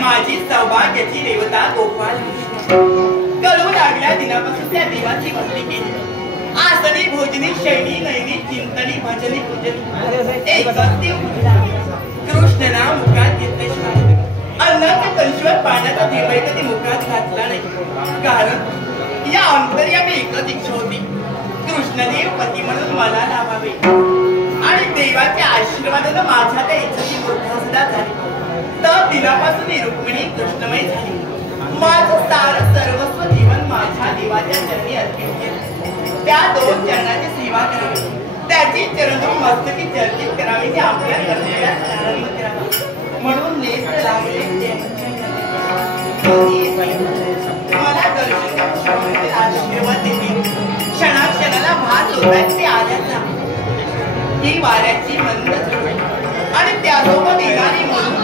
माझी सौभाग्याची देवता गोपाल कळू लागल्या दिनापासून त्या देवाची भक्ती केली. आसनी भोजनी शैली नैनी चिंतनी भजनी पूजनी एक कृष्ण नाम मुखात घेतल्याशिवाय अन्नाच्या कलशीवर पाण्याचा थेंबही कधी मुखात घातला नाही. कारण या अंतर्यामी एकच इच्छा होती, कृष्णदेव पती म्हणून मला लावावे आणि देवाच्या आशीर्वादाने माझ्या त्या इच्छेची मूर्ती सुद्धा झाली. तर दिनापासून रुक्मिणी कृष्णमय झाली. माझं सारं सर्वस्व जीवन माझ्या देवाच्या चरणी अर्पित केलं. त्या दोन चरणाची सेवा करावी, त्याची चरण मस्तकी चर्चित करावी, ते आपल्या कर्तव्यात प्रारंभ करावा म्हणून नेत्र लागले. मला दर्शन आशीर्वाद देते. क्षणाक्षणाला भात होतात ते आल्याचा ही वाऱ्याची मंद आणि त्यासोबत येणारी म्हणून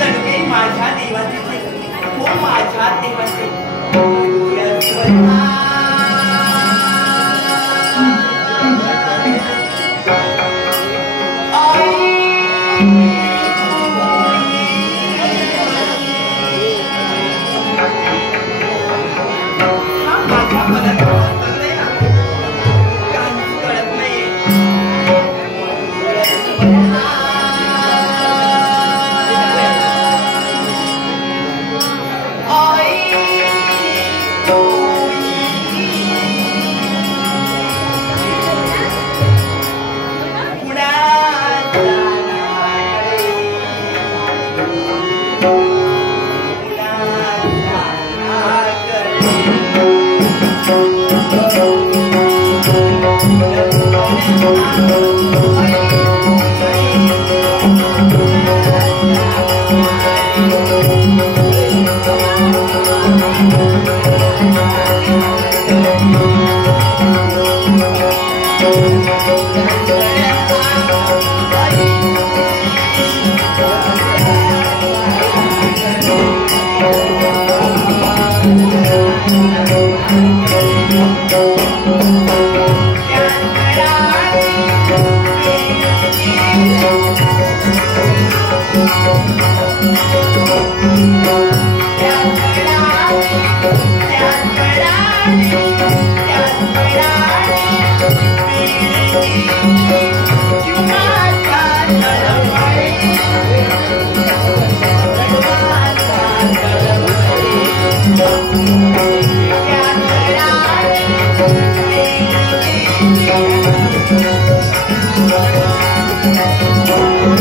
तडके माझ्या देवाचे हो माझ्या देवाचे Thank you.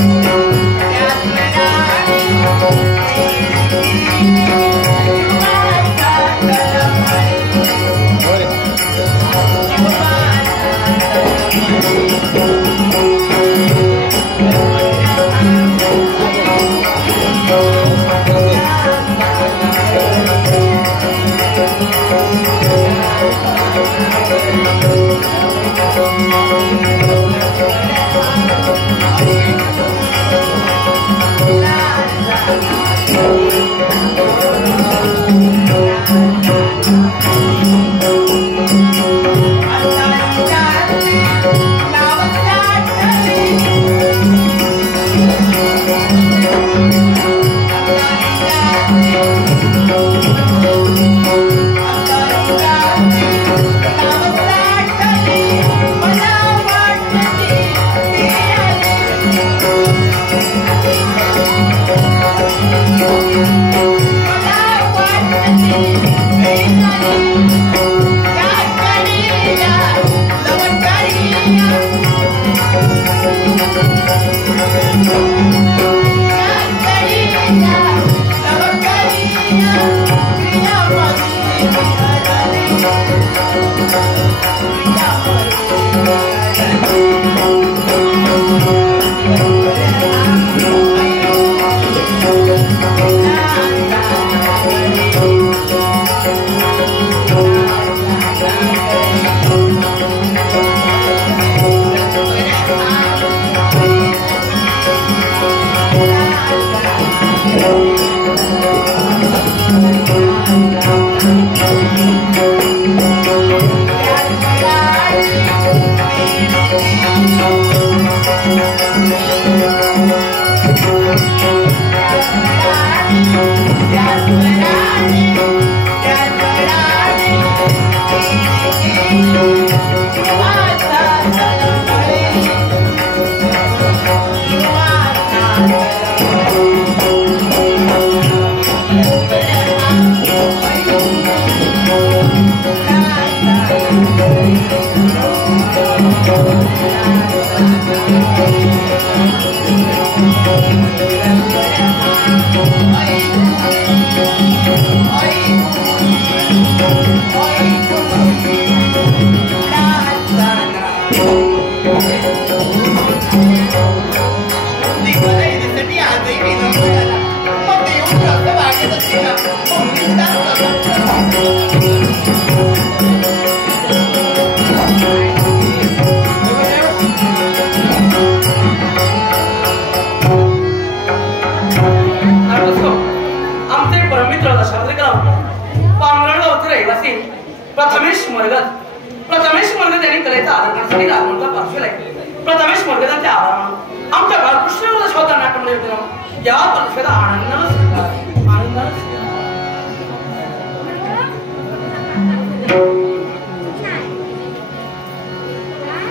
प्रथमेश मर्गद यांनी कलेचा आदर करण्यासाठी राजमंडळाचा पार्श्व ऐकले. प्रथमेश मर्गदांच्या आवाहनानं आमच्या बाळकृष्ण शोधा नाट्यमंदिर या परिषदा आनंदानं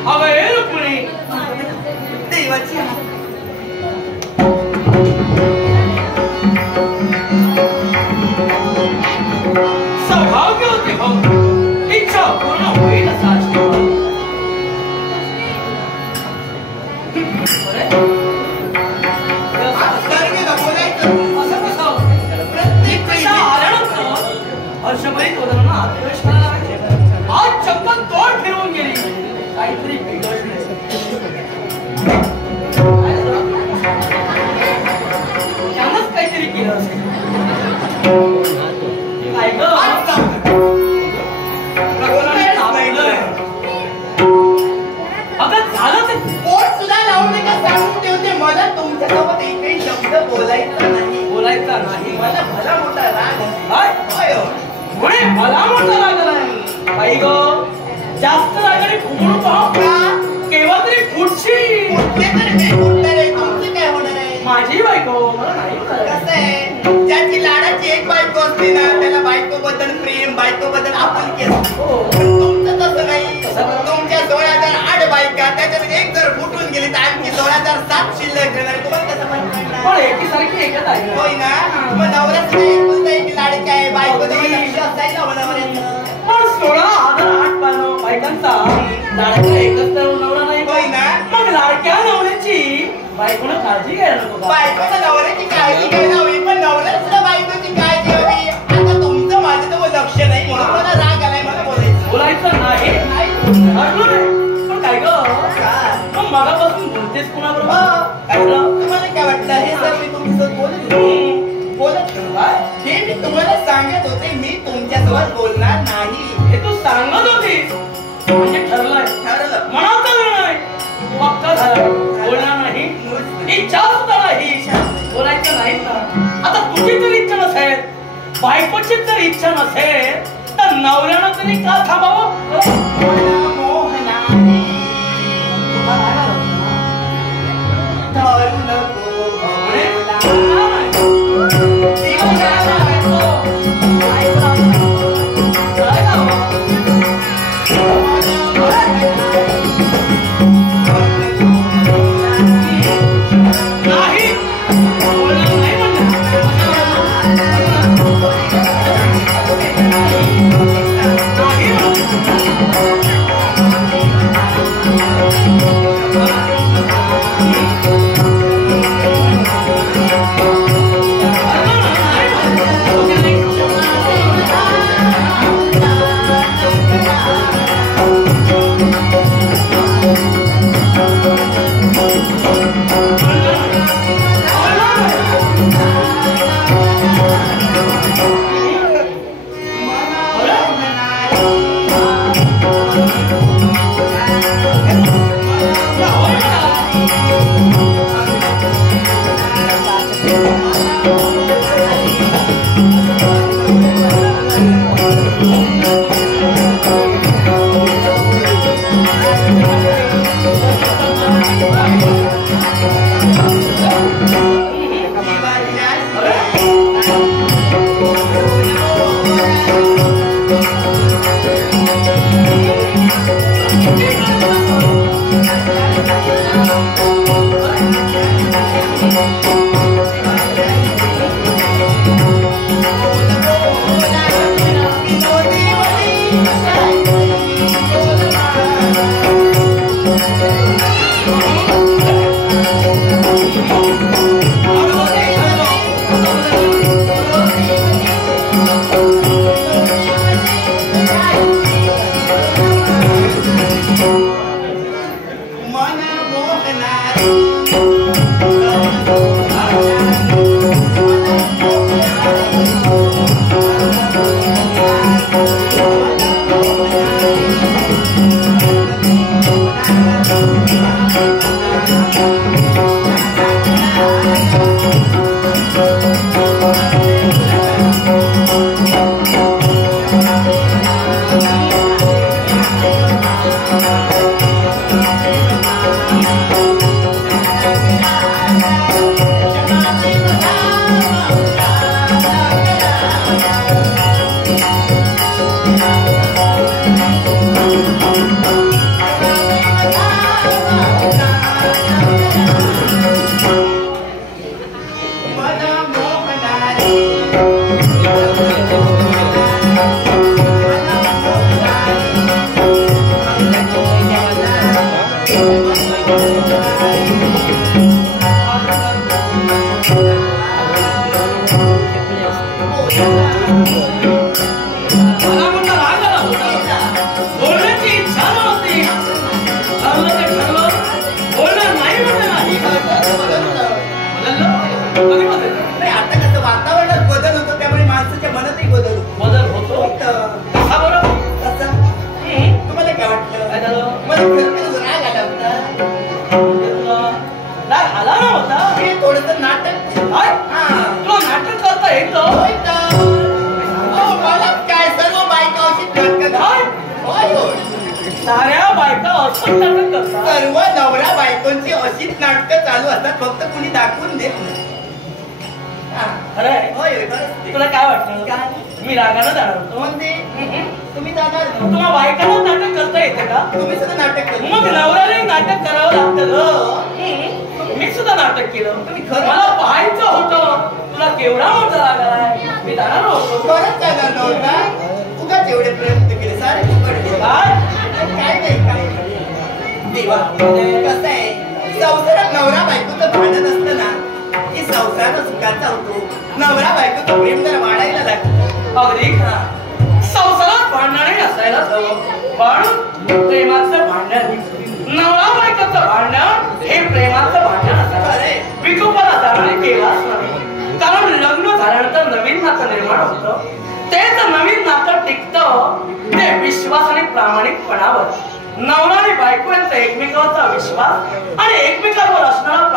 अगं रुक्मिणी देवाची सौभाग्य होते हो, इच्छा पूर्ण होईल असा आशीर्वाद. असं कसं प्रत्येक पैसा आल्यानंतर हर्षभरीत वदनानं आत्मविश्वास करायला पाहिजे. आज चक्क तोड फिरवून गेली, काहीतरी बिघडलं. त्यानंच काहीतरी केलं असेल. काय ग झालं ते पोट सुद्धा लावून नका सांगून ठेवते. मला तुमच्यासोबत एकही शब्द बोलायचा नाही. मला भला मोठा राग आहे. म्हणे भला मोठा राग आहे. बाई ग जास्त रागाने फुगणू पाहू का? केव्हा तरी फुटशी. तुमचं काय होणार आहे? माझी बायको मला नाही कसं आहे, ज्याची लाडाची एक बायको असते ना त्याला बायको बद्दल प्रेम, बायको बद्दल आपुलकी असते. तुमचं तसं नाही. तुमच्या 16,008 बायका, त्याच्यात एक जर फुटून गेली तर आणखी 16,007 शिल्लक राहणार. तुम्हाला कसं म्हणणार? एकीसारखी एकच आहे. होय ना. मग नवऱ्याच नाही लाडकी आहे, बायको लक्ष असायला हवं नवऱ्याचं. पण 16,008 बायकांचा लाडका एकच तर नवरा नाही. होय ना. मग लाडक्या नवऱ्याची बायकोनं काळजी घ्यायला नको का? बायकोनं नवऱ्याची काळजी घ्यायला हवी, पण नवऱ्याला सुद्धा बायकोची काळजी हवी. आता तुमचं माझं तर लक्ष नाही म्हणून मला राग आलाय. मला बोलायचं नाही. पण काय ग मग मगापासून बोलतेस कुणाबरोबर? तुम्हाला काय वाटतं? हे सर मी तुमच्यासोबत बोलत हे मी तुम्हाला सांगत होते. मी तुमच्यासोबत बोलणार नाही. हे तू सांगत होतीस म्हणजे ठरलं मनात नाही. पक्का झालं. बोलणार नाही. इच्छा सुद्धा नाही. बोलायचं नाही ना. आता तुझी जर इच्छा नसेल, बायकोची जर इच्छा नसेल तर नवऱ्यानं तरी का थांबावं? नाही साऱ्या बायका असं नाटक करतात. सर्व नवरा बायकोंची अशीच नाटकं चालू असतात, फक्त कुणी दाखवून देत नाही. अरे होय तुला काय वाटतं? मी रागानं जाणार होतो. म्हणजे तुम्ही जाणार तुम्हाला बायकांना नाटक करता येते का? तुम्ही सुद्धा नाटक करू. मग नवऱ्याने नाटक करावं लागतं. मी सुद्धा नाटक केलं. मला पाहायचं होतं तुला केवढा मोठा राग आलाय. मी जाणार होतो. खरंच जाणार नव्हता. उगाच एवढे प्रयत्न केले सारे फुकट. काय नाही काय देवा कसं आहे, संसारात नवरा बायकोचं भांडण असतं ना की संसार सुखाचा होतो. नवरा बायकोचं प्रेम जर वाढायला लागतं. अगदी संसारात भांडण असायलाच हवं, पण प्रेमाचं भांडण नवरा बायकोचं भांडण हे प्रेमाचं भांडण असायला विकोपाला जाणारे केव्हाच नाही. कारण लग्न झाल्यानंतर नवीन नातं निर्माण होतं. तेच नवीन नातं टिकतं ते विश्वास आणि प्रामाणिकपणावर. नवरा आणि बायको यांचा एकमेकांचा विश्वास आणि एकमेकांवर असणारा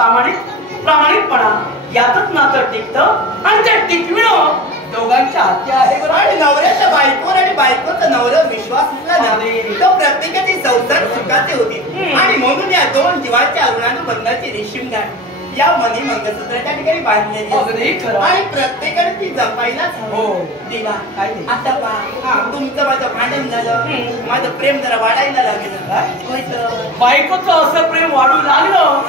प्रामाणिकपणा यातच नातं टिकतं आणि ते टिकविणं दोघांच्या हाती आहे. आणि नवऱ्याच्या बायकोवर आणि बायकोचा नवऱ्यावर विश्वास असला ना तो प्रत्येकाची संसार सुखाचे होते. आणि म्हणून या दोन जीवाच्या अरुणानुबंधाची रेशीम गाठ या मनी मंगळसूत्र त्या ठिकाणी बांधलेली आणि प्रत्येकाने ती जपायलाच हवं. देवा आता पहा, तुमचं माझं भांडण झालं, माझं प्रेम जरा वाढायला लागलं. बायकोचं असं प्रेम वाढू लागलं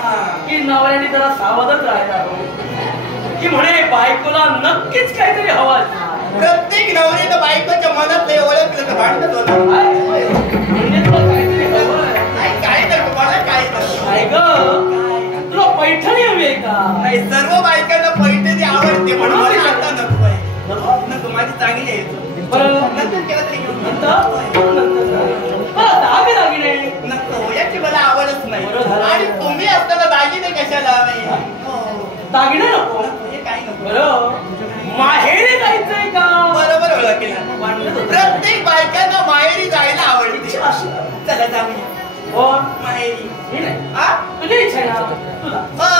की नवऱ्याने जरा सावधच राहायला की म्हणे बायकोला नक्कीच काहीतरी हवं. प्रत्येक नवऱ्यानं बायकोच्या मनात ओळखलं तर भांडत होतं. म्हणजे तुला काहीतरी हवं काय तर मला काय ग तुला पैठणी हवी आहे का? नाही, सर्व बायकांना पैठणी आवडते म्हणून आता नको आहे. नको, माझी चांगली आहे. नंतर केव्हा तरी घेऊन दागिने नको, याची मला आवडच नाही. आणि तुम्ही असताना दागिने कशाला? दागिने नको, हे काही नको. बरं माहेरी जायचंय का? बरोबर ओळखलं. प्रत्येक बायकांना माहेरी जायला आवडते. चला जाऊया. कोण? माहेरी. तुझी इच्छा ना, तू तुला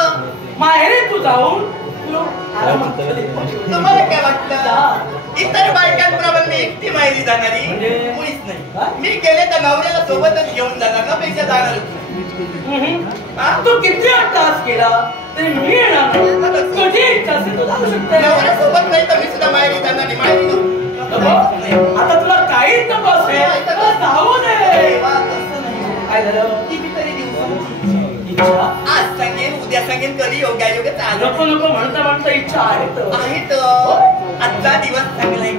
माहेरी तू जाऊन तुम्हाला काय वाटतं इतर बायकांप्रमाणे मी एकटी माहेरी जाणारी मुळीच नाही. मी गेले तर नवऱ्याला सोबतच घेऊन जाणार ना पेक्षा जाणार. तू किती तास केला तरी मी येणार. तुझी इच्छा असेल तू जाऊ शकते. नवऱ्या सोबत नाही तर मी सुद्धा माहेरी जाणार नाही. माहेरी आता तुला काहीच नको असेल जाऊ दे. काय झालं कितीतरी दिवसांची इच्छा आज सांगेन उद्या सांगेन कधी योग्य नको नको म्हणता म्हणता इच्छा आहे आजचा दिवस चांगला आहे.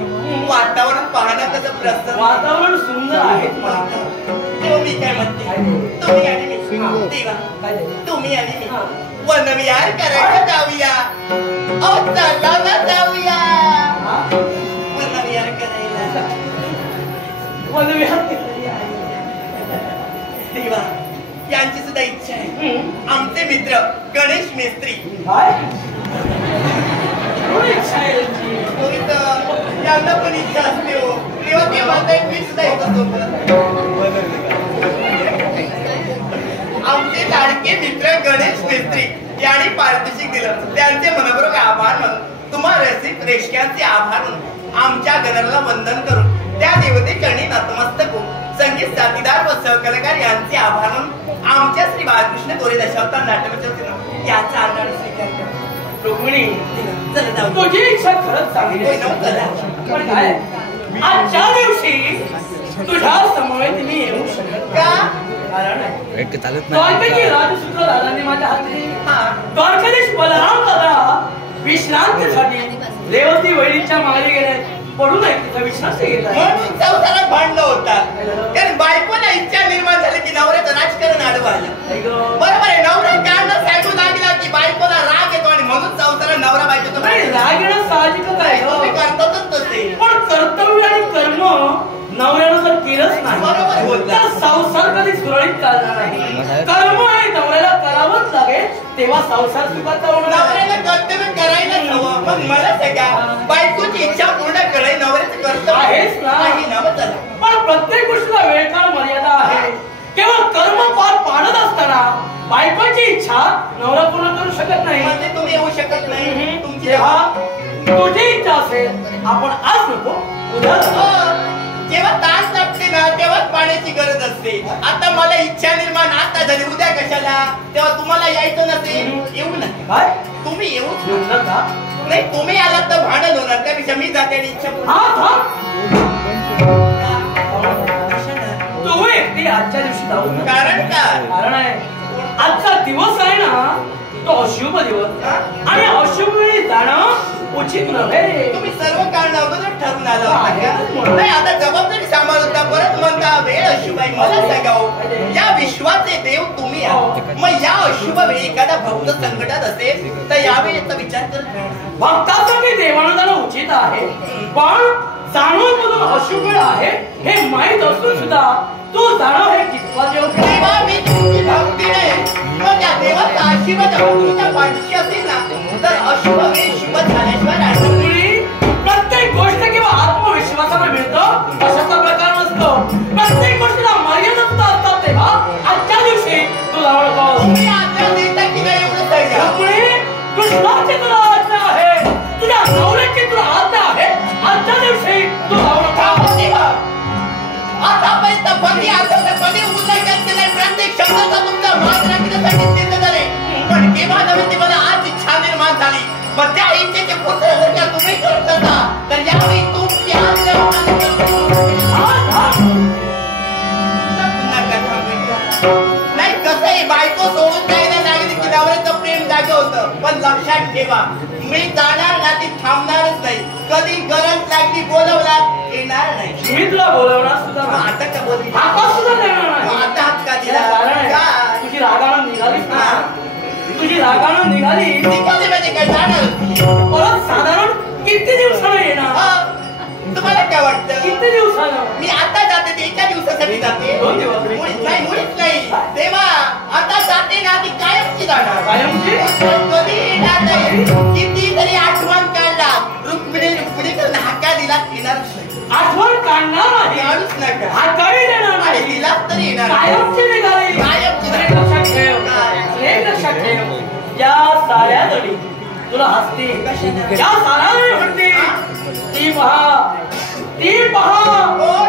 वातावरण पाहणं कसं प्रसन्न वातावरण सुंदर आहे. मी काय म्हणते तुम्ही आणि मी देवा तुम्ही आणि मी वनविहार करायला जाऊया. चला ना जाऊया वनविहार करायला. वनविहार देवा यांची सुद्धा इच्छा आहे. आमचे मित्र गणेश मेस्त्री यांना पण इच्छा असते हो. तेव्हा ते म्हणताय मी सुद्धा येत असतो. आमचे लाडके मित्र गणेश मेस्त्री यांनी पारितोषिक दिलं. त्यांचे मनपूर्वक आभार मानून तुम्हा रसिक प्रेक्षकांचे आभार मानून आमच्या गणराला वंदन करून त्या देवते चरणी नतमस्तक होऊन संगीत साथीदार व सहकलाकार यांचे आभार मानून आमच्या श्री बाळकृष्ण गोरे दशावतार नाट्यमंच याचा आनंद स्वीकार करतो. रुक्मिणी चला जाऊ. तुझी इच्छा खरंच चांगली पण काय आजच्या दिवशी तुझ्या समवेत मी येऊ शकत का? कारण द्वारकेची राजसूत्र दादांनी माझ्या हाती द्वारकाधीश बलराम दादा विश्रांतीसाठी रेवती वहिनीच्या मागे गेले. पडू नये तिचा विश्वास घेतला म्हणून संसारात भांडणं होतात. कारण बायकोला इच्छा निर्माण झाली की नवऱ्याचं राजकारण आडवं आलं. बरोबर आहे. नवरा कारण सांगू लागला की बायकोला राग येतो आणि म्हणून संसारात नवरा बायकोचं राग येणं साहजिकच आहे. तुम्ही करतातच तसे. पण कर्तव्य आणि कर्म नवऱ्यानं जर केलंच नाही बरोबर बोलला. तर संसार कधी सुरळीत चालणार नाही. कर्म हे नवऱ्याला करावंच लागेल तेव्हा संसार सुखाचा होणार. नवऱ्याला कर्तव्य करायलाच हवं. पण मला सगळ्या बायकोची इच्छा पूर्ण करायला नवऱ्याचं कर्तव्य आहेच ना. पण प्रत्येक गोष्टीला वेळ काळ मर्यादा आहे. केवळ कर्म पार पाडत असताना बायकोची इच्छा नवरा पूर्ण करू शकत नाही. म्हणजे तुम्ही येऊ शकत नाही. तुमची तुझी इच्छा असेल आपण आज नको उद्या. जेव्हा तास लागते ना तेव्हाच पाण्याची गरज असते. आता मला इच्छा निर्माण आता झाली उद्या कशाला. तेव्हा तुम्हाला यायचं नसेल येऊ नका. काय तुम्ही येऊ नका. नाही तुम्ही आलात तर भांडण होणार. त्यापेक्षा मी जाते आणि इच्छा तू एकटी आजच्या दिवशी जाऊ. कारण काय? कारण आहे आजचा दिवस आहे ना तो अशुभ दिवस आणि अशुभ वेळी जाणं उचित नव्हे. तुम्ही सर्व कारण अगोदर ठरवून आला होता. नाही आता जबाबदारी सांभाळता परत म्हणता वेळ अशुभ आहे. मला सांगावं या विश्वाचे देव तुम्ही आहात. मग या अशुभ वेळी एखादा भक्त संकटात असेल तर यावेळी याचा विचार करत भक्तासाठी देवानं जाणं उचित आहे. पण जाणून मधून अशुभ वेळ आहे हे माहीत असून सुद्धा तू जाणं हे कितपत योग्य. तेव्हा मी तुमची भक्ती नाही मग या देवाचा आशीर्वाद तुमच्या पाठीशी असेल ना तर अशुभ वेळ शुभ झाल्याशिवाय प्रत्येक गोष्ट किंवा आत्मविश्वासाने मिळतो अशाचा प्रकार नसतो. प्रत्येक गोष्टीला मर्यादा असतात. तेव्हा आजच्या दिवशी तू जाऊ तुम्ही आज्ञा देता की नाही एवढं सांगा. कृष्णाची तुला आज्ञा आहे. तुझ्या नवऱ्याची तुला आज्ञा आहे. आजच्या दिवशी तू जाऊ नका. आतापर्यंत कधी उल्लेख केलाय. प्रत्येक शब्दाचा तुमचा मान राखण्यासाठी सिद्ध झाले. पण केव्हा नव्हे ते मला आज इच्छा निर्माण झाली. मग त्या इच्छेचे पुत्र जर का तुम्ही करत होता तर यावेळी तुमची नाही कसं आहे बायको सोडून जायला लागली की नवऱ्याचं प्रेम जागे होतं. पण लक्षात ठेवा मी जाणार ना ती थांबणारच नाही. कधी गरज लागली बोलवलात येणार नाही. मी तुला बोलवणार सुद्धा आता का बोलली हात सुद्धा देणार नाही. आता हात का दिला. तुझी रागानं निघालीस ना. तुझी रागानं निघाली म्हणजे काय जाणार परत साधारण किती दिवसानं येणार. तुम्हाला काय वाटतं किती दिवसानं. मी आता जाते ते एका दिवसासाठी जाते. मुळीच नाही तेव्हा आता जाते ना ती कायमची जाणार. कायमची कधी येणार नाही. किती तरी आठवण काढला रुक्मिणी करून हाका दिला येणारच नाही. आठवण काढणार नाही. काढूच नका. हाकाही देणार आणि नाही. दिला तरी येणार कायमची निघाली. कायमची लक्षात ठेव. लक्षात लक्षात ठेव, या साऱ्या जणी तुला हसतील, या साऱ्या जणी म्हणतील ती पहा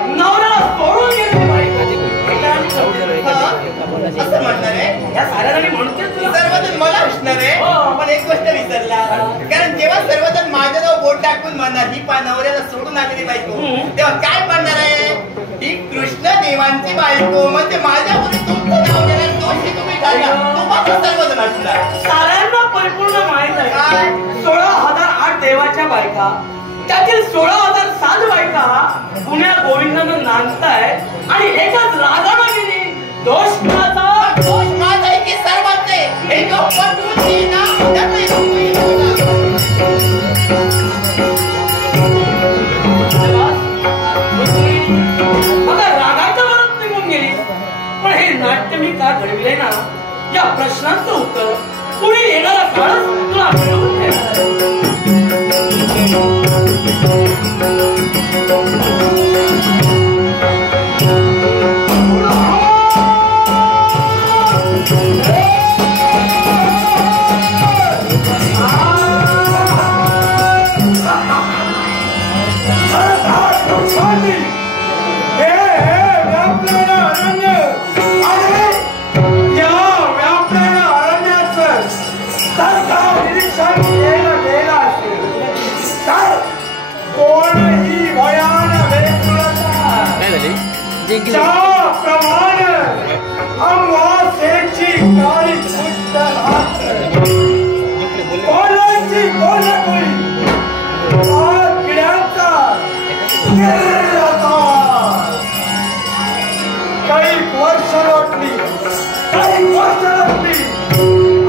नवऱ्याला सोडून गेली बायको. असं म्हणणार आहे या साऱ्या जणी म्हणतील तुला सर्वजण मला असणार आहे. पण एक गोष्ट विसरला, कारण जेव्हा सर्वजण माझ्याजवळ बोट टाकून म्हणणार ही नवऱ्याला सोडून आलेली बायको, तेव्हा काय म्हणणार आहे, ही कृष्ण देवांची बायको. म्हणजे माझ्यापुढे तुमचं नाव घेणार दोषी तुम्ही घालणार, तुम्हाला सर्वजण असणार. साऱ्यांना परिपूर्ण माहित आहे 16,008 देवाच्या बायका, त्यातील 16,007 बायका पुण्या गोविंदानं नांदताय आणि एकाच रागाला गेली. दोष माझा आहे की सर्वांचे हे पटवून घेणं रागाच्या वरात निघून गेली. पण हे नाट्य मी का घडविले ना, या प्रश्नांचं उत्तर पुढे येणारा काळच तुला मिळवून देणार.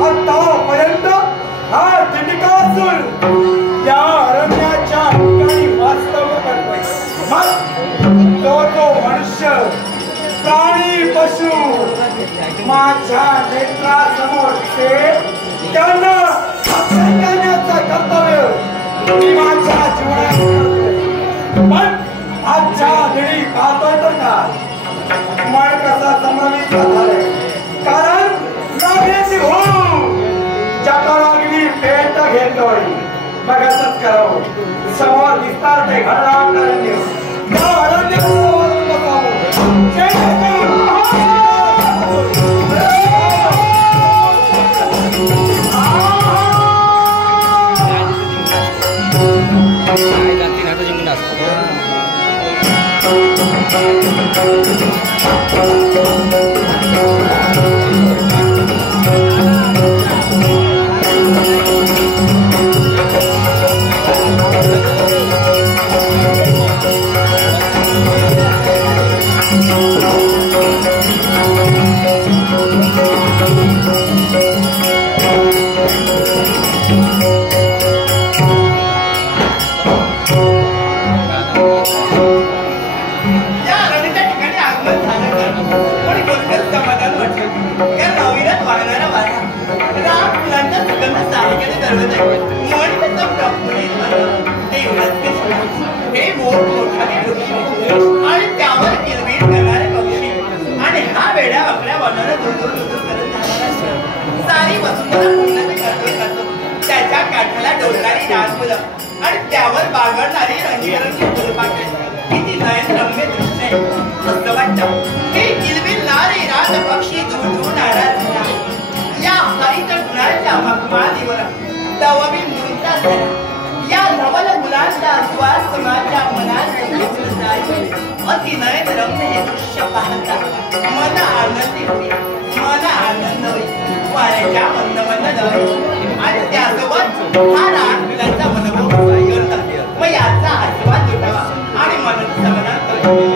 आतापर्यंत हा दिंडकासूर या अरण्याच्या ठिकाणी वास्तव्य करतोय. तो मनुष्य प्राणी पशु माझ्या नेत्रासमोर त्यांना करण्याचं कर्तव्य मी माझ्या जीवनात करतोय. पण आजच्या घडी पाहतोय तर का मन कसा संभ्रमित झालाय, कारण लागण्याची चकारागली पेट घेतोय. मग असंच करावं, समोर विस्तार ते घडराव करून देऊ. आणि त्यावर किलबिल करणारे पक्षी आणि हा वेड्या वाकड्या वाहणारा सारी वसुंधरा पूर्ण करतो. त्याच्या काठाला डोलणारी डाळ फुलं आणि त्यावर बागडणारी रंगीबेरंगी फुलपाखरे, किती नयन रम्य दृश्य आहे. मस्त वाटतं हे किलबिलणारे राज पक्षी दूर दूर नाराज झाला. या हरित गुणांच्या मखमालीवर दवबिन मुलीचा सरा, या नवल मुलांचा श्वास माझ्या मनात घेऊन जाईल. अति नयन रम्य हे दृश्य पाहता मन आनंदी होईल, मन आनंद होईल. वाऱ्याच्या मंद मंद लहरी आणि त्यासोबत हा लहान मुलांचा मनोभाव करतात. मग याचा आस्वाद लुटावा आणि मन समाधान करावे.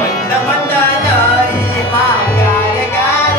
मंद मंद लहरी हा गार गार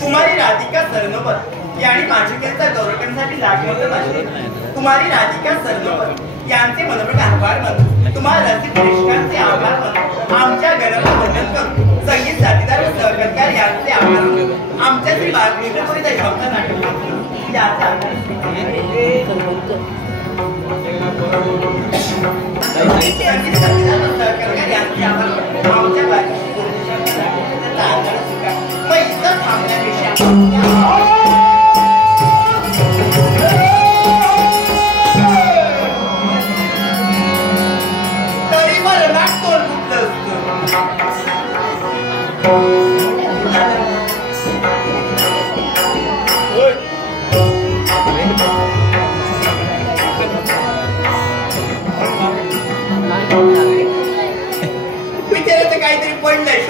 कुमारी राधिका सरनोबत यांनी मासिकेचा गौरव करण्यासाठी लागवत भाषले. कुमारी राधिका सरनोबत यांचे मनोरंजक आभार मानून तुम्हाला रसिक प्रेक्षकांचे आभार मानून आमच्या गणाला वंदन करून संगीत साथीदार व सहकर्त्यार यांचे आभार मानून आमच्या श्री बालकृष्णपुरी दशावतार नाटक याचा आभार संगीत साथीदार व सहकर्त्यार यांचे आभार मानून आमच्या बालकृष्णपुरी दशावतार नाटक मग इथं थांबण्यापेक्षा विचारायचं काहीतरी पडलंय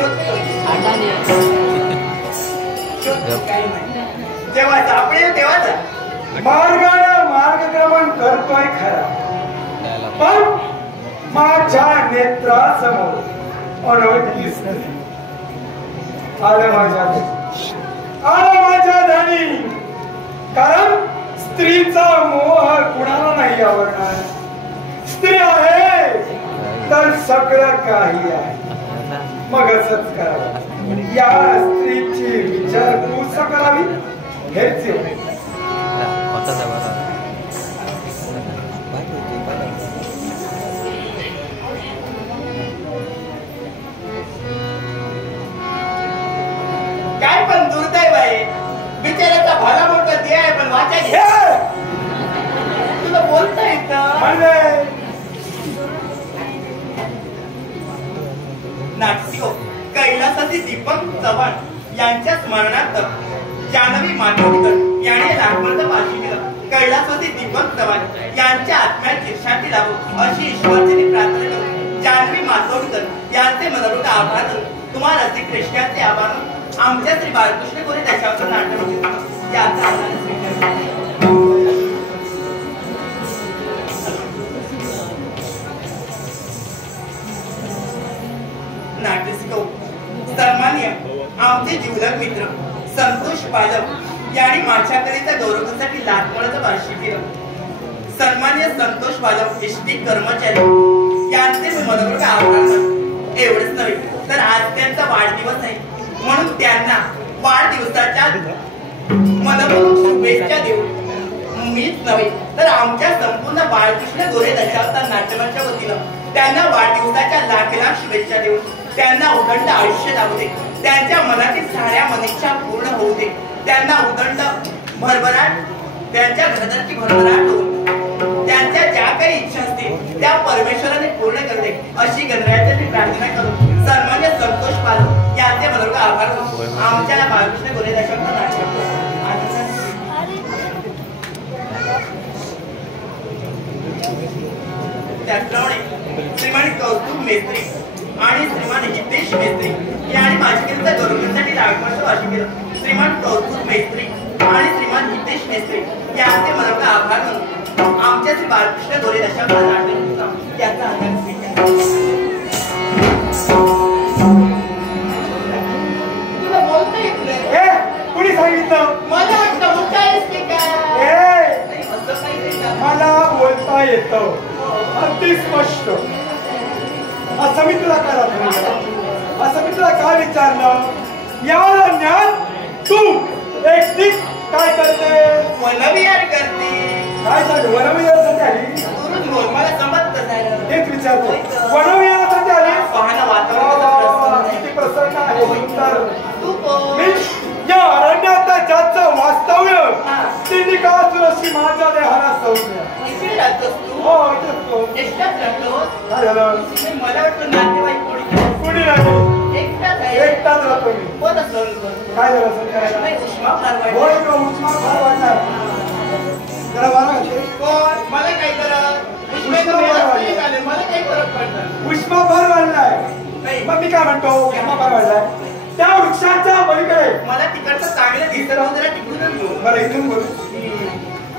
तेव्हाच आपले तेव्हाच मार्गाने मार्गक्रमण करतोय खरा, पण माझ्या नेत्रासमोर अनोळखीच नाही. आलं माझ्या धनी, कारण स्त्रीचा मोह कुणाला नाही आवडणार. स्त्री आहे तर सगळं काही आहे. मग असंच करावं, या स्त्रीची विचारपूस करावी हेच काय पण दुर्दैव आहे. बिचाराचा भला मोठा देह आहे पण वाचा घे. तुला बोलता येतं नाट्यो कैलासाची दीपक चव्हाण यांच्या स्मरणार्थ जानवी मातोडकर यांनी लागवडचं भाषण केलं. कैलासवासी दीपक चव्हाण यांच्या आत्म्यात चिरशांती लाभो अशी ईश्वराची प्रार्थना करू. जानवी मातोडकर यांचे मनोरंजक आभार तुम्हाला रसिक प्रेक्षकांचे आभार आमच्या श्री बालकृष्ण कोरे दशावतार नाटक याचा आनंद स्वीकार. सन्मान्य आमचे जीवलग मित्र संतोष पालव यांनी माझ्याकरिता गौरवासाठी लाखमोलाचं भाषण केलं. सन्मान्य संतोष पालव एसटी कर्मचारी यांचे मी मनोरंजक आभार मानतो. एवढंच नव्हे तर आज त्यांचा वाढदिवस आहे म्हणून त्यांना वाढदिवसाच्या मनपूर्वक शुभेच्छा देऊ. मीच नव्हे तर आमच्या संपूर्ण बाळकृष्ण गोरे दशावतार नाट्यमंच्या वतीनं त्यांना वाढदिवसाच्या लाख शुभेच्छा देऊ. त्यांना उदंड आयुष्य लाभू दे. त्यांच्या मनातील साऱ्या मनीषा पूर्ण होऊ दे. त्यांना उदंड भरभराट त्यांच्या घराची भरभराट होऊन त्यांच्या ज्या काही इच्छा असतील त्या परमेश्वराने पूर्ण करते अशी गणरायाची प्रार्थना करू. सन्मान्य संतोष पालव यांचे मनोरंजक आभार मानून आमच्या बालकृष्ण गोरे दशावतार नाट्यमंच त्याचप्रमाणे श्रीमान कौतुक मेस्त्री आणि श्रीमान हितेश मेस्त्री यांनी माझ्याकरिता गौरवासाठी लागवडचं भाषण केलं. श्रीमान कौतुक मेस्त्री आणि श्रीमान हितेश मेस्त्री यांचे मनोरंजक आभार मानून आमच्या श्री बालकृष्ण गोरे दशावतार नाट्यमंच याचा आनंद स्वीकार. तुला बोलता येत नाही. कुणी सांगितलं? मला वाटतं मोठा आहेस की काय? असं काही मला बोलता येतं अगदी स्पष्ट. असं मी तुला काय दाखवलं? असं मी तुला काय विचारलं? याला ज्ञान तू एकटी काय करते? वनविहार करते. काय सांग वनविहारासाठी आली? मला समजत तेच विचारतो. वनविहारासाठी आली? पाहणं वातावरण किती प्रसन्न आहे सुंदर. तू मी या अरण्यात ज्याचं वास्तव्य तिने का तुळशी माझ्या देहाला सौम्य. इथे राहतोस तू? हो इथे असतो. एकटाच राहतो. काय झालं? मला वाटतं नातेवाईक कुणी नाही, एकटाच आहे. एकटाच राहतो मी. कोण सहन करतो? काय झालं सर करायला? नाही, उष्मा फार वाईट. होय गं, उष्मा फार वाढलाय. जरा वारा घातली. कोण? मला काय करत? उष्मेचं वेळच नाही झाले. मला काही फरक पडणार उष्मा फार वाढलाय. नाही. मग मी काय म्हणतो, उष्मा फार वाढलाय. त्या वृक्षाच्या पलीकडे मला तिकडचं चांगलं दिसत राहून जरा तिकडूनच घेऊ. बरं इथून बोलू.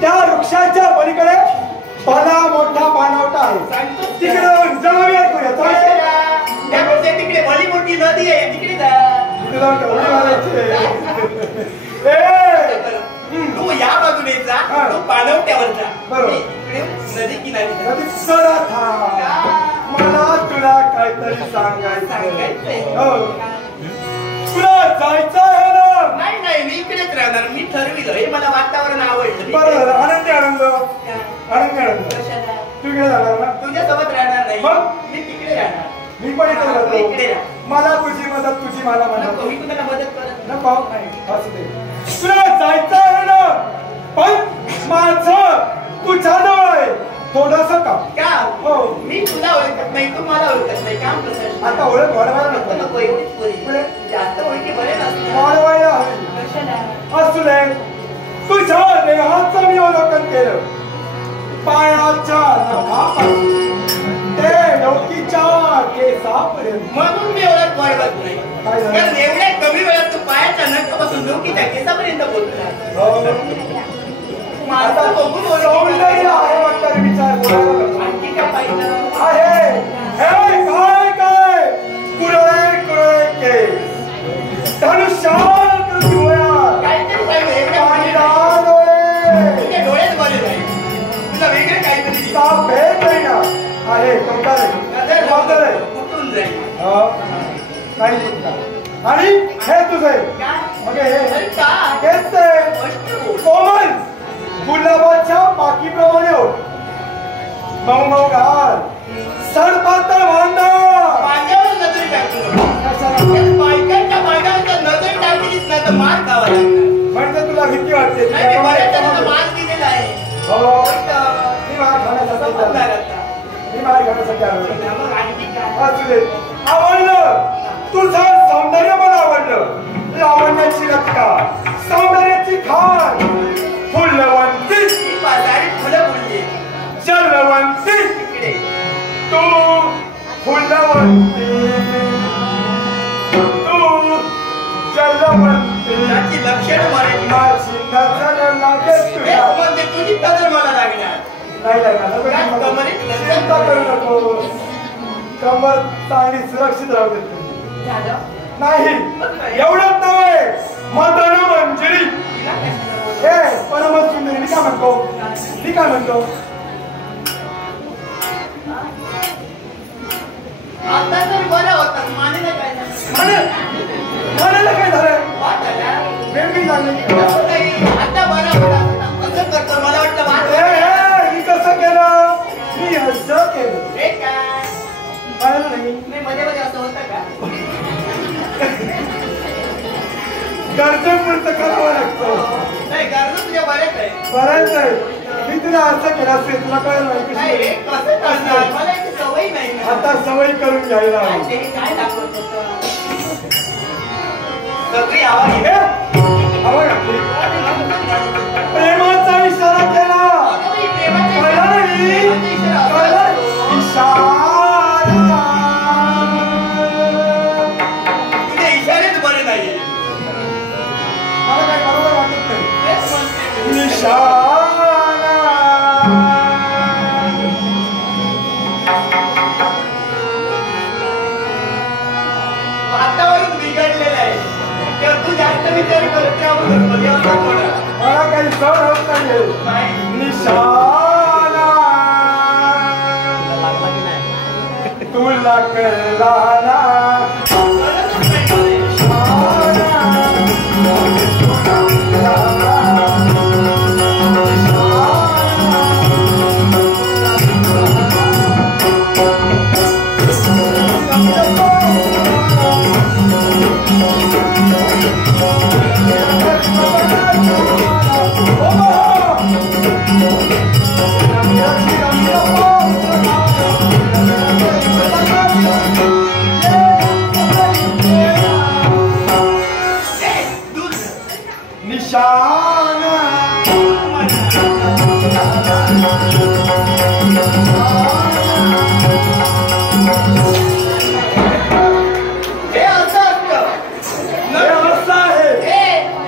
त्या वृक्षाच्या पलीकडे भला मोठा पाणवठा आहे. तिकडे जमावी ऐकूया. त्यापेक्षा तिकडे भली मोठी नदी आहे, तिकडे जा. तुला कवडी मारायची. तू या बाजूने जा, तू पाणवट्यावर जा. बरोबर. इकडे नदी किनारी जा. नदी जरा थांब. मला तुला काहीतरी सांगायचंय. हो. तुला जायचं आहे ना? नाही नाही, मी इकडेच राहणार. मी ठरविलं, हे मला वातावरण आवडलं. बरं, आनंदी आनंद. आनंदी आनंद. कशाला? तू इकडे जाणार ना? तुझ्यासोबत राहणार नाही. मग? मी तिकडे राहणार. मी पण इकडे तू इकडे राहतो. राहा. मला तुझी मदत, तुझी मला नको, मदत. मी तुम्हाला मदत करत नको असू दे. तुला जायचं आहे ना? पण माझं तुझ्याजवळ आहे थोडंसं काम. का? हो. मी तुला ओळखत नाही, तू मला ओळखत नाही. काम कसं? आता ओळख वाढवायला नको नको. नको, एवढीच पोरी. जास्त ओळखी बरे नसतात. वाढवायला हवी. कशाला? असू दे. तुझ्या देहाचं मी अवलोकन केलं. पायाच्या नखापासून ते डोकीच्या केसापर्यंत. म्हणून मी ओळख वाढवत नाही. काय झालं? कारण एवढ्या कमी वेळात तू पायाच्या नखापासून डोकीच्या केसापर्यंत पोहोचला. माझं बघून ओळख सौंदर्य आहे वाटतं विचार बोलायला नको. आणखी काय पाहिजे? आहे. हे काय काय कुरळे कुरळे केस, धनुष्यात डोळ्या, काहीतरी पाहिजे. एवढ्या पांढरा डोळे, तुझ्या डोळ्यात बरे नाही. तुला वेगळे काहीतरी दिसतं. साफेद नैना आहे. कोणता रे? नजर कोणता रे? कुठून जाईल? हो. नाही कोणता. आणि हे तुझे काय? मग हे अरे काय? हेच ते स्पष्ट बोल. कोमल गुलाबाच्या पाकीप्रमाणे होत. मऊ मऊ घाल, सडपातळ वांदा. माझ्यावर नजर टाकू नको. बायकांच्या मागावर जर नजर टाकलीच नाही तर मार खावा लागणार. म्हणजे तुला भीती वाटते. नाही, मी बऱ्याच जणांना मार दिलेला आहे. हो. तर मी मार खाण्यासाठी समजणार आलो. आता. मी मार खाण्यासाठी आलो. मग आणखी काय? असू दे. आवडलं तुझं सौंदर्य, मला आवडलं. लावण्याची लटका, सौंदर्याची खान, फुलवंती, ही बाजारी फुलं बोलली. जलवंती. इकडे तू फुलवंती, तू जलवंती. त्याची लक्षणं मराठी. माझी नजर लागेल हे तुला. म्हणजे तुझी नजर मला लागणार. नाही लागणार. त्याच कमरेत चिंता करू नको. कमर चांगली सुरक्षित राहू दे. झालं? नाही एवढंच नव्हे, मदन मंजरी. तिला कशाला बोलू? हे परमच सुंदरी. मी काय म्हणतो, मी काय म्हणतो, आता जर बरं होतं, मानेला काय झालं? म्हणायला काय झालं? वाद झाला? वेगळी झाली. तसं नाही. आता बरं होतं. असं करतो, मला वाटतं वाद ए, झाला. ए, मी कसं केलं? मी असं केलं. हे काय? म्हणायला नाही. मी मध्ये मध्ये असं होतं का? गरजेपुरतं करावं लागतं. नाही, गरज तुझ्या बऱ्याच आहे. बरंच आहे. मी तुला असं केलं असेल, तुला कळलं नाही नाही रे, कशी. कसं करणार? मला याची सवय नाही ना. आता सवय करून घ्यायला काय हवी. ते काय दाखवत होतं? सगळी आवाज हे, हवं घातली. प्रेमाचा इशारा केला. कळलं नाही? कळलं? इशारा. तुझे इशारेच बरे नाही. मला काय बरोबर वाटत नाही. तेच म्हणते मी. निशाणा. वातावरण बिघडलेलं आहे. तेव्हा तू जास्त विचार करत राहू नको. देवाचा कोणा? मला काही सण होत नाहीये. नाही. निशाणा. तुला कळला ना? कळतच नाही मला. Oh! हे असं असतं. हे असं आहे.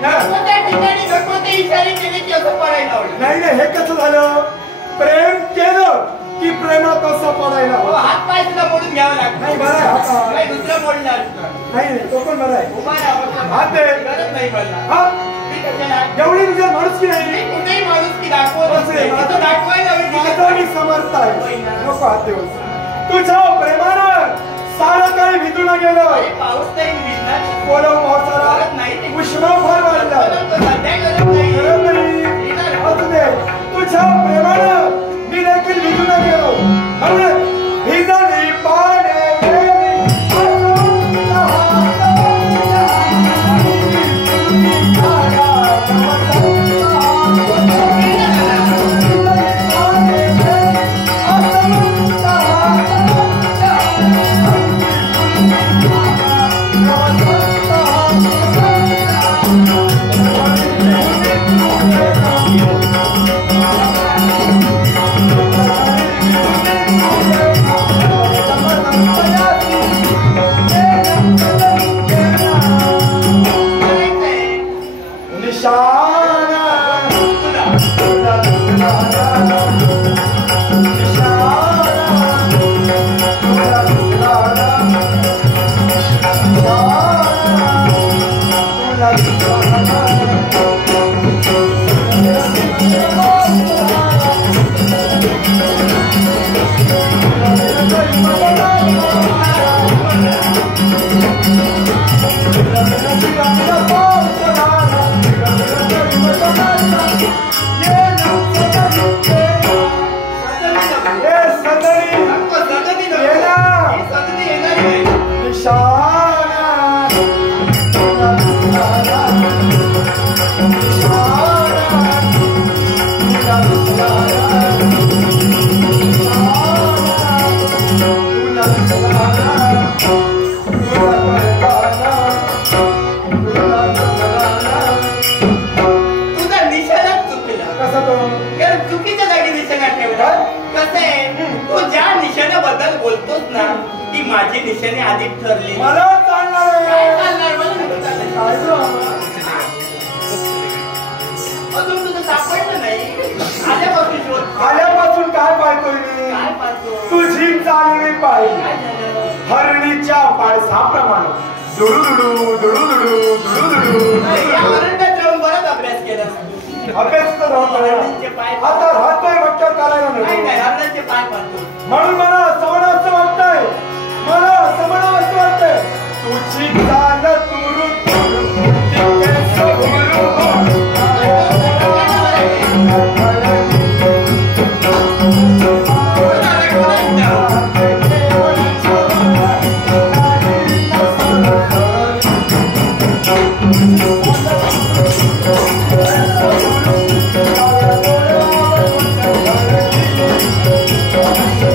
त्या ठिकाणी नको इशारे केले की असं पडायला आवडेल. नाही नाही, हे कसं झालं? प्रेम केलं की प्रेमात असं पडायला हो, हवं. हात पाय सुद्धा मोडून घ्यावा लागतो. नाही बरं आहे आता. काही दुसरं मोडणार नाही नाही, तो पण बरं आहे. उभा राहावं. हात दे. गरज नाही मला. हा, मी कशाला? एवढी तुझ्या माणूस की मी नाही. कुठेही माणूस की दाखवत असं आहे, नाही. तिथं दाखवायला हवी माझा मी तिथे. समर्थ आहे. नको हात देऊ. तुझ्या प्रेमानं सारं काही भिजून गेलं. अरे, पाऊस नाही भिजणार. बोलव पावसाला. गरज नाही ते. उष्मा फार वाढला. सध्या गरज नाही. गरज नाही. असू दे. तुझ्या प्रेमानं मी देखील भिजून गेलो. म्हणून भिजली पाने गेली. माझी निशाणे आधीच ठरली. मला चालणार काय चालणार अजून तुझं सापडलं नाही. आल्यापासून शोध. आल्यापासून काय पाहतोय मी? काय पाहतो? तुझी चालणी पाहिली. काय झालं? हरणीच्या पाळसाप्रमाणे दुडुदुडू दुडुदुडू दुडुदुडू. या वरंड्यात राहून बराच अभ्यास केला. अभ्यास तर आता राहतोय वाटतं करायला नाही नाही. हरणाचे पाय पाहतो. म्हणून मला समणं असं वाटतंय. मला समणं असं वाटतंय. तुझी चाल तुरु तुरु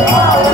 Oh,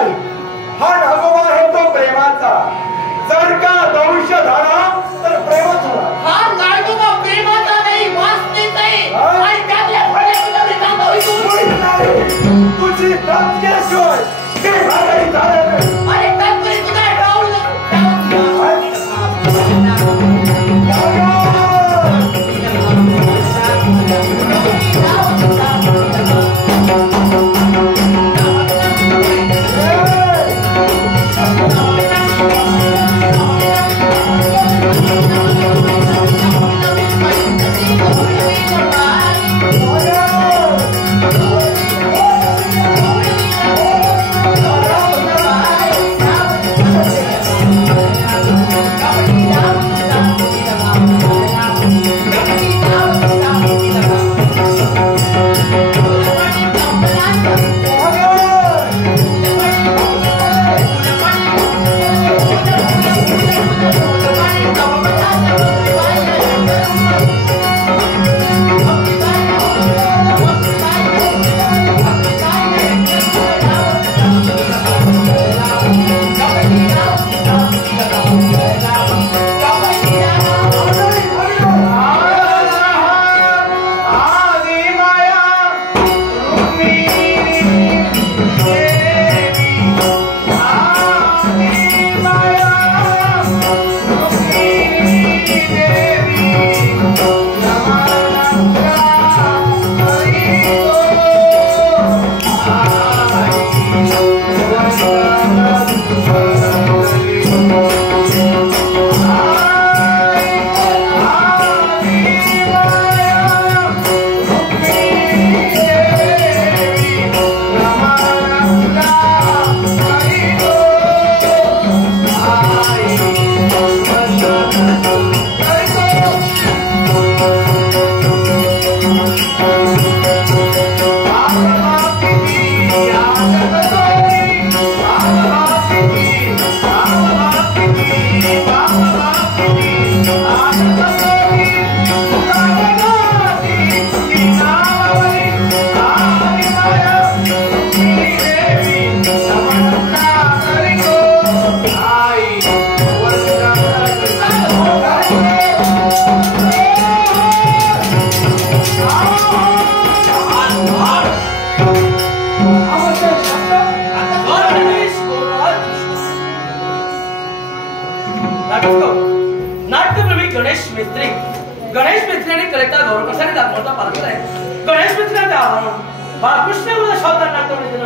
नाही. हा नागोबा आहे तो प्रेमाचा. जर का दंश झाला तर प्रेमच होणार. हा नागोबा प्रेमाचा नाही, वासनेचा आहे. आणि त्यातल्या फळ्यामध्ये रिकामा होईल. तुझी प्रत्यक्षोय ते भागाई झालं. अरे तत्परी तुझा राहुल नाट्यप्रेमी गणेश मिस्त्री आणि कलेक्टर गौरव प्रसाद दाखवता पालखी आहे. गणेश मित्रांचे आव्हान बाळकृष्ण शब्द नाट्यप्रेमी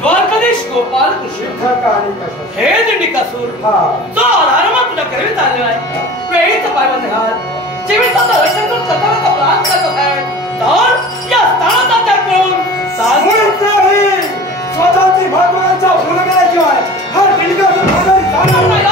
द्वारकाधीश गोपाल कृष्ण हे दिंडिकासूर जो आधारमा तुला करवीत आलेला आहे. वेळीच पायमध्ये हात जीविताचा रक्षण करून स्वतःचा प्राण करत आहे. तर या स्थानाचा त्याग करून स्वतःची भगवानाच्या भूलगेल्याशिवाय हा दिंडिकासूर भागाई जाणार नाही.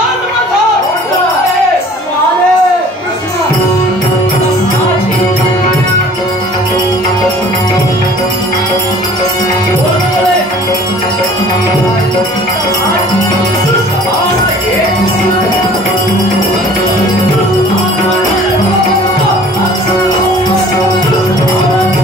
Oh,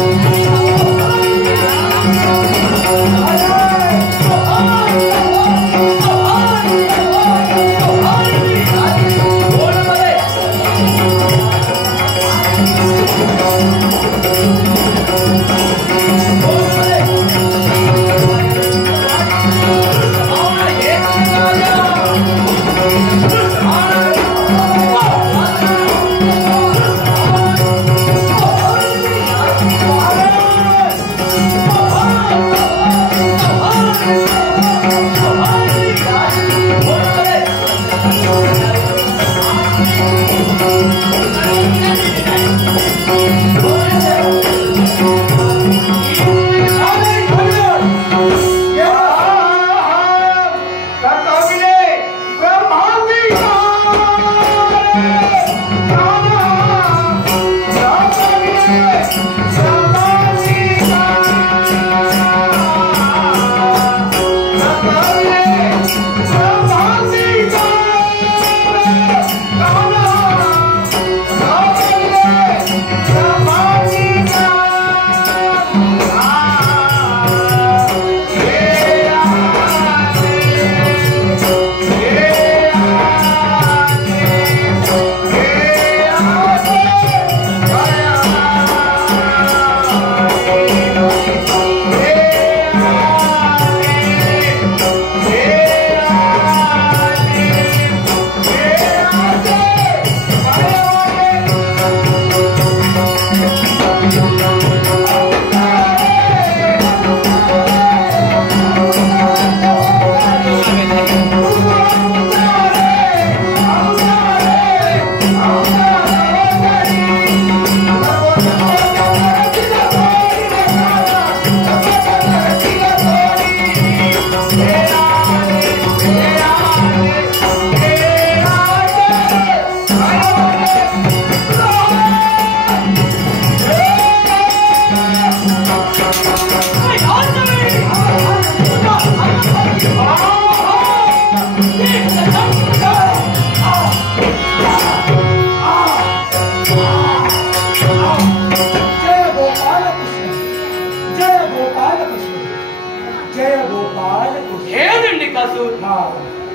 हे दिंडिकासूर, हा.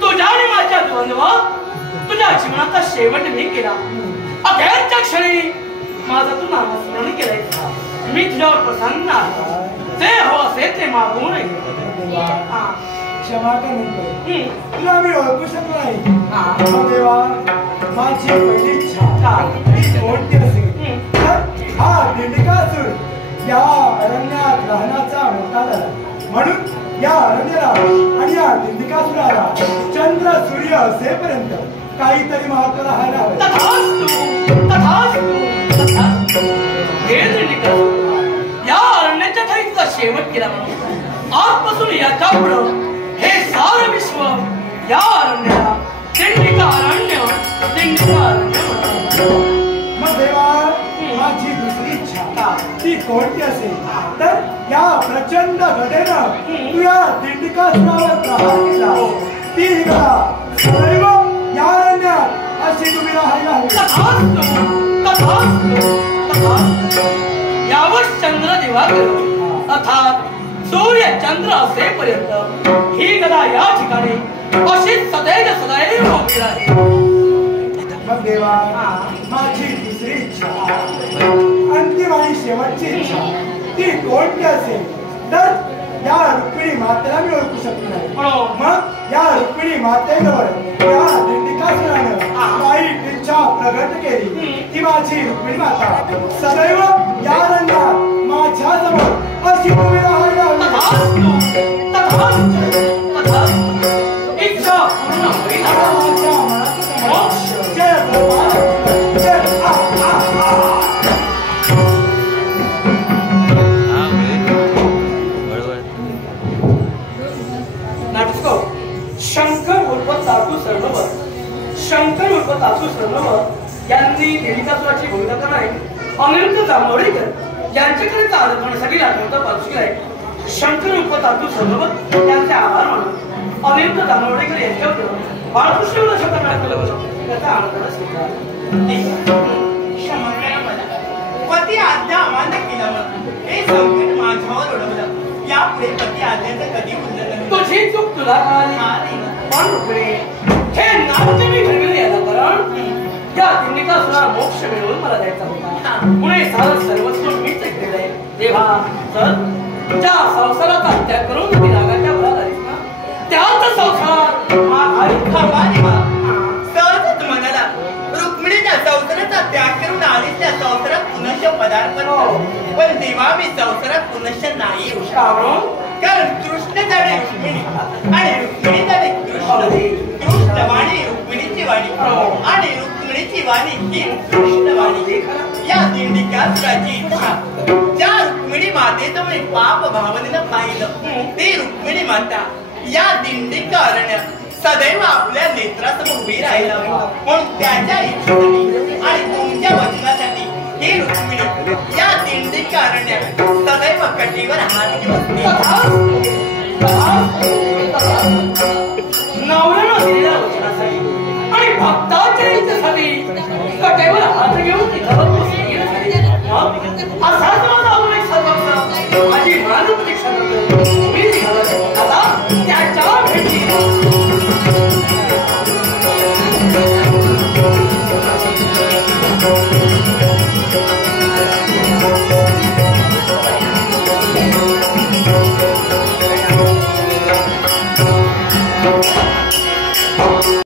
तुझ्या आणि माझ्या द्वंद्वात तुझ्या जीवनाचा शेवट मी केला. अखेरच्या क्षणी माझं तू नामस्मरण केलंय. मी तुझ्यावर प्रसन्न आहे. जे हो असे ते मागून देवा, क्षमा कर म्हणतो. तुला मी ओळखू शकलो नाही. देवा, माझी पहिली इच्छा ती कोणती असेल तर हा दिंडिकासूर या अरण्यात राहण्याचा मोठा झाला. म्हणून या अरण्याला आणि या दिंडिकासुराला चंद्र सूर्य असेपर्यंत काहीतरी महत्व राहायला हवं. हे दिंडिकासूर, या अरण्याच्या ठाई तुझा शेवट केला. म्हणून आजपासून याच्या पुढं हे सारं विश्व या अरण्याला दिंडिका अरण्य म्हणतात. मग देवा, माझी दुसरी इच्छा ती कोणती असेल तर या प्रचंड गदेनं तू या दिंडिकासुरावर प्रहार केला. ती गदा सदैव या अरण्यात अशी तुम्ही राहायला हवी. यावर चंद्र दिवाकर अर्थात सूर्य चंद्र असेपर्यंत ही गदा या ठिकाणी अशीच सदैव सदैव उभी राहील. मग देवा, माझी दुसरी इच्छा अंतिम आणि शेवटची इच्छा ती कोणती असेल तर या रुक्मिणी मातेला मी ओळखू शकलो नाही. मग या रुक्मिणी मातेवर या दिंडिकासुरानं वाईट इच्छा प्रगट केली. ती माझी रुक्मिणी माता सदैव या रंगात माझ्या समोर अशी उभी राहायला हवी. इच्छा पूर्ण होईल. माझ्या मनात मोक्ष जय भगवान जय. शंकर उर्फ तातू सरनोबत यांनी दिंडिकासुराची भूमिका करणारे अनिरुद्ध जांभवडेकर यांच्याकडे चालवण्यासाठी लागण्याचा पाऊस केलाय. शंकर उर्फ तातू सरनोबत यांचे आभार मानून अनिरुद्ध जांभवडेकर यांच्यावर बाळकृष्ण त्याचा आनंदाला स्वीकार. क्षमा करा मला. पती आज्ञा अमान्य केला मला. हे संकट माझ्यावर ओढवलं. यापुढे पती आज्ञेचं कधी उल्लंघन तुझी चूक तुला कळाली. पण रुक्मिणी, हे नाट्य मी घडविलं याला कारण या दिंडिकासुराला मोक्ष मिळवून मला द्यायचा होता. पुणे सारं सर्वस्व मीच केलंय. तेव्हा तर ज्या संसाराचा त्याग करून तुम्ही रागाच्या भरात आलीस ना, त्याच संसार सहजच म्हणाला. रुक्मिणीच्या संसाराचा त्याग करून आलीस त्या संसारात पुनश्च पदार्पण कर. पण देवा, मी संसारात पुनश्च नाही येऊ शकतो. कारण कृष्ण झाले रुक्मिणी आणि रुक्मिणी झाले कृष्ण. कृष्णवाणी रुक्मिणीची वाणी आणि रुक्मिणीची वाणी ही कृष्णवाणी. या दिंडिकासुराची इच्छा ज्या रुक्मिणी मातेचं मी पाप भावनेनं पाहिलं ती रुक्मिणी माता या दिंडिका अरण्यात सदैव आपल्या नेत्रासमोर उभी राहायला हवी. म्हणून त्याच्या इच्छेसाठी आणि तुमच्या वचनासाठी ही रुक्मिणी या दिंडिका अरण्यात सदैव कटीवर हात घेऊन नवऱ्यानं दिलेल्या वचनासाठी आणि भक्ताच्या इच्छेसाठी कटेवर हात घेऊन ती घरात बसली असाच माझा अनेक सर्व माझी मान प्रतीक्षा करतो. मी आता त्याच्या भेटी